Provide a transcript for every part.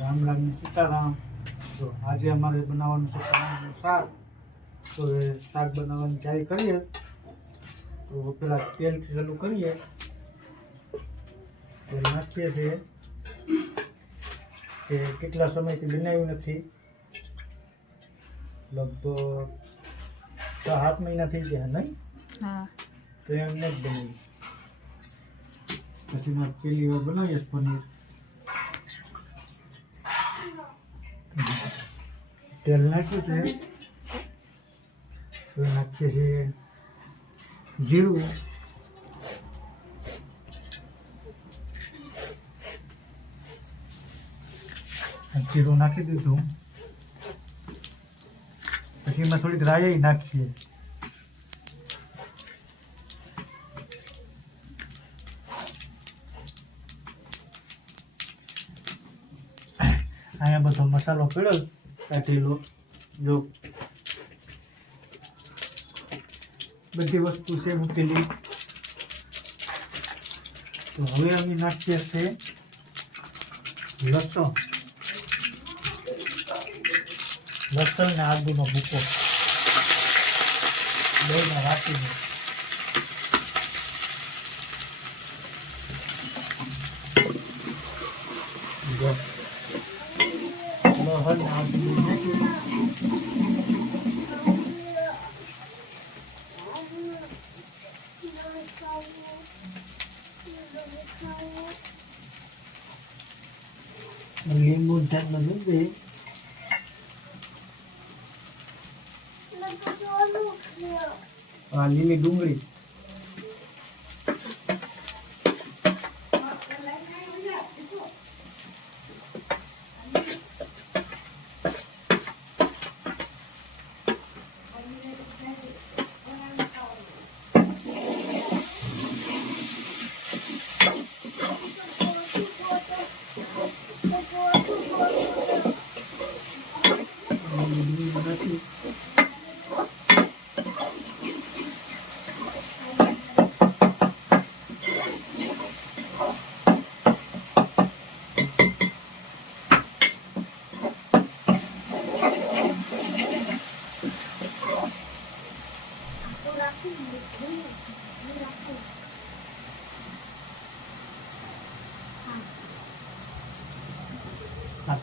રામ રામ ને સીતારામ. તો આજે અમારે બનાવવાનું છે ચણાનું શાક. તો એ શાક બનાવવાની ટ્રાય કરીએ. તો પેલા તેલથી ચાલુ કરીએ. તો નાખીએ છીએ. કે કેટલા સમયથી બનાવ્યું નથી. લગભગ સાત મહિના થઈ ગયા નહીં? તો એમને જ બનાવી પછી મારે પેલી વાર બનાવીએ પનીર. તેલ નાખ્યું છે. તો નાખીએ છીએ જીરું. જીરું નાખી દીધું. પછી એમાં થોડીક રાઈ નાખીએ. અહીંયા બધો મસાલો પડ્યો કાઢેલો જો બધી વસ્તુ છે મૂકેલી તો હવે અમે નાખીએ છીએ લસણ લસણ ને આદુનો ભૂકો બેને રાખીને જો લસણ ને આદુ નાખ્યું લીંબુ મૂકી દઈએ લીલી ડુંગળી.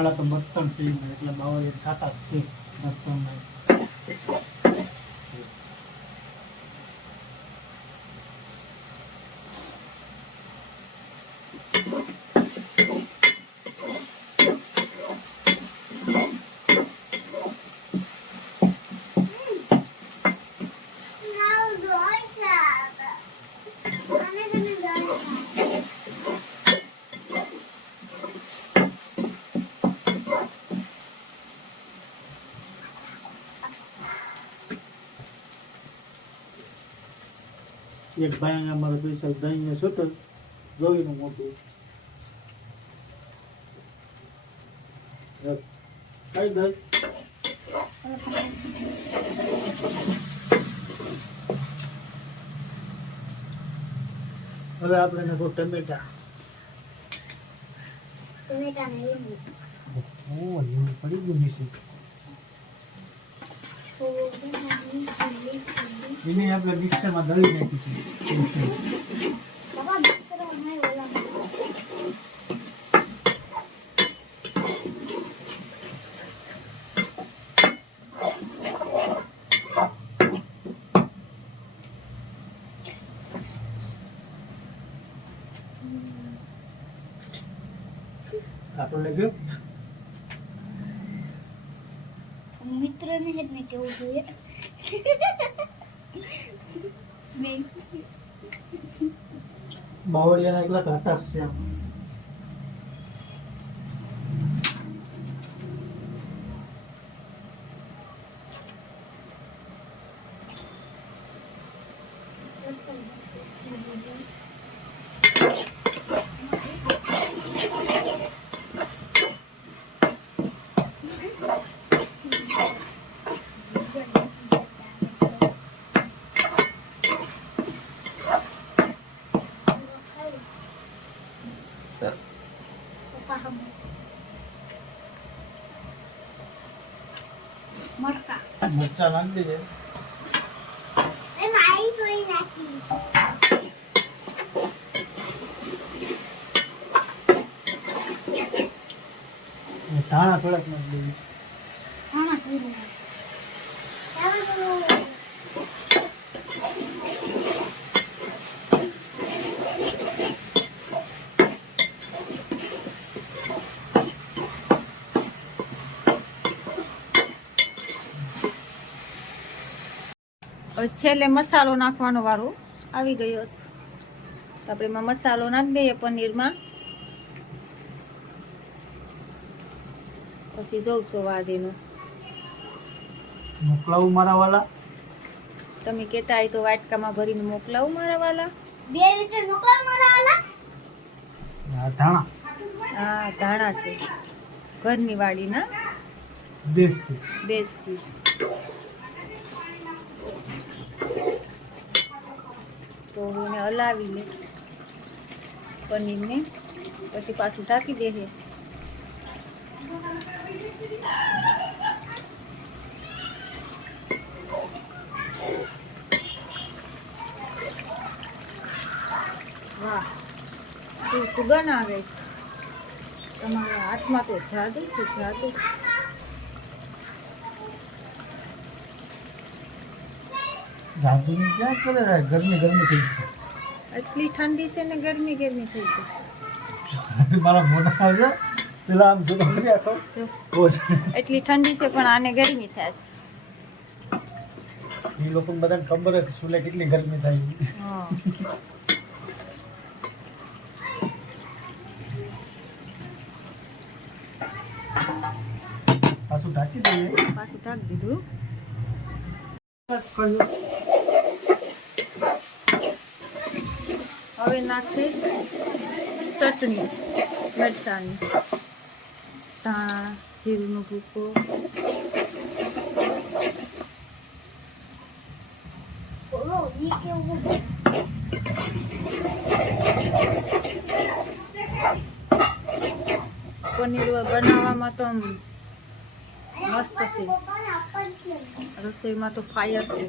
આટાળા તો એટલે બાવા ખાતા જ છે મસ્તન એક ભાઈ અમારે પૈસા સ્પેશિયલ દહીં ને સુતર જોઈનું મોટું કઈ દસ હવે આપણે નાખો ટમેટા. ઓ એવું પડી ગયું નીચે. એને આપણે મિક્સરમાં દળી નાખીશું આપણે લખ્યું મિત્રોને જ ને કેવું જોઈએ? બાવળિયાના એકલા કાકા છે. Thank you. મરચાં નાખી દેજે. ધાણા થોડાક નાખી દઈએ હા થોડી હવે છેલ્લે મસાલો નાખવાનો વારો આવી ગયો છે. તો આપણે એમાં મસાલો નાખી દઈએ પનીરમાં. પછી જોઉં વાદ એનો મોકલાવું મારા વાલા? તમે કહેતા હોય તો વાટકામાં ભરીને મોકલાવું મારા વાલા. બે લીટર મોકલાવું મારા વાલા. ધાણા. હા ધાણા છે. ઘરની વાડીના દેશી. દેશી. તો હલાવી લે. પનીરને પછી પાછું ઢાંકી દે છે વાહ, શું આવે છે. તમારા હાથમાં તો જાદુ છે, જાદુ. ક્યાં કરે? ગરમી ગરમી થઈ એટલી ઠંડી છે ને ગરમી ગરમી થઈ ગઈ. મારા મોઢા આવે પેલા આમ જો. એટલી ઠંડી છે પણ આને ગરમી થશે એ લોકોને બધાને ખબર કે સુલે કેટલી ગરમી થાય પાછું ઢાંકી દઈએ. પાછું ઢાંકી દીધું. હવે નાખીશ ચટણી મરસાની ધાણા, જીરુંનો ભૂકો. પનીર બનાવવામાં તો મસ્ત છે. રસોઈમાં તો ફાયર છે.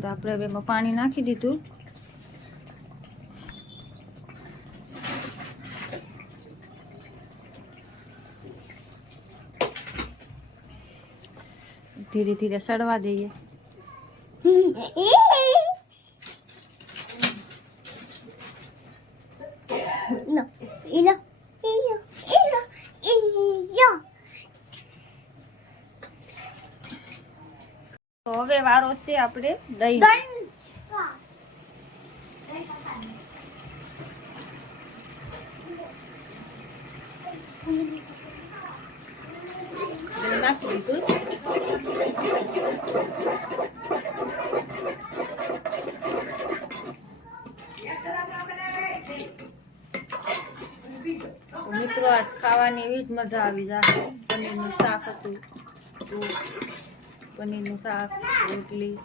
તો આપણે હવે એમાં પાણી નાખી દીધું. ધીરે ધીરે સડવા દઈએ. તો હવે વારો છે આપણે દહીં નાખી દીધું. મિત્રો, આજ ખાવાની એવી જ મજા આવી જાય પનીરનું શાક હતું. પનીરનું શાક રોટલી.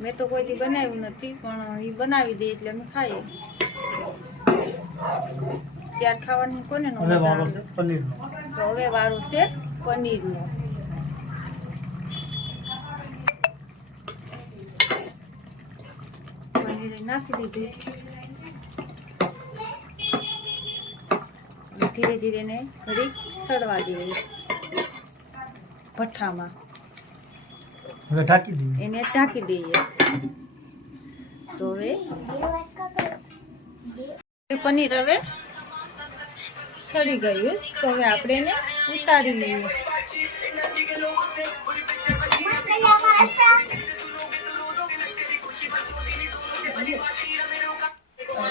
મેં તો કોઈ દી બનાવ્યું નથી પણ એ બનાવી દે એટલે અમે ખાઈએ. ત્યાર ખાવાની કોને નો તો હવે વારો છે પનીરનો. પનીર નાખી દીધું. ધીરે ધીરે ને ઘડીક સડવા દઈએ. ભઠ્ઠામાં. હવે ઢાંકી દઈએ. એને ઢાંકી દઈએ. તો હવે પનીર હવે સડી ગયું તો હવે આપણે એને ઉતારી લઈએ.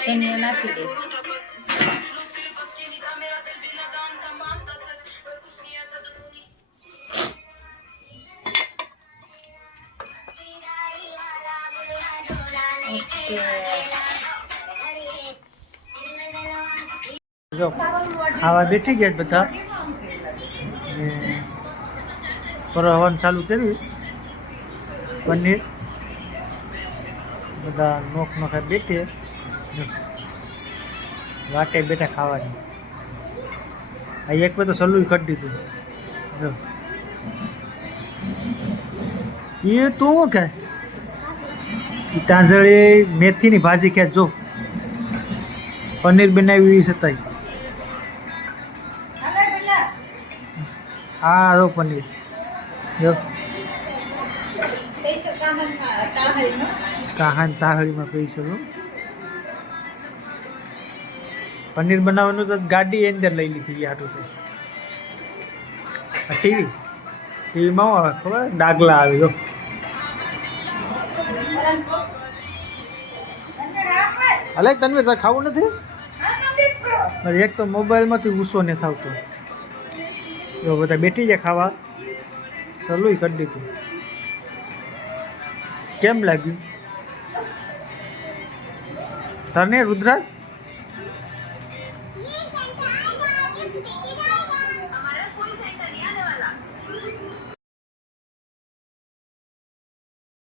ધનિયા નાખી દે જો, ખાવા બેઠી ગયા બધા. ને પરવાનું ચાલુ કર્યું. પનીર. બધા નોખ નોખા બેઠીએ વાટે બેઠા ખાવાની. આ એક બે તો સલું કરી દીધું. જો. એ તું કે તાંજળી, મેથીની ભાજી કે જો. પનીર બનાવી છતાંય હા જો પનીર. જો. કાહાન તાહળીમાં કહી શકું પનીર બનાવવાનું તો ગાડી અંદર લઈ લીધી આટલું તો ટીવી? ટીવીમાં આવે ખબર? ડાગલા આવે, જો. અલે તનવીર તાર ખાવું નથી? એક તો મોબાઈલમાંથી ગુસ્સો ને થાવતો જો બધા બેઠી જાય ખાવા. સલુઈ કરી દીધું. કેમ લાગ્યું? તને રુદ્રાજ?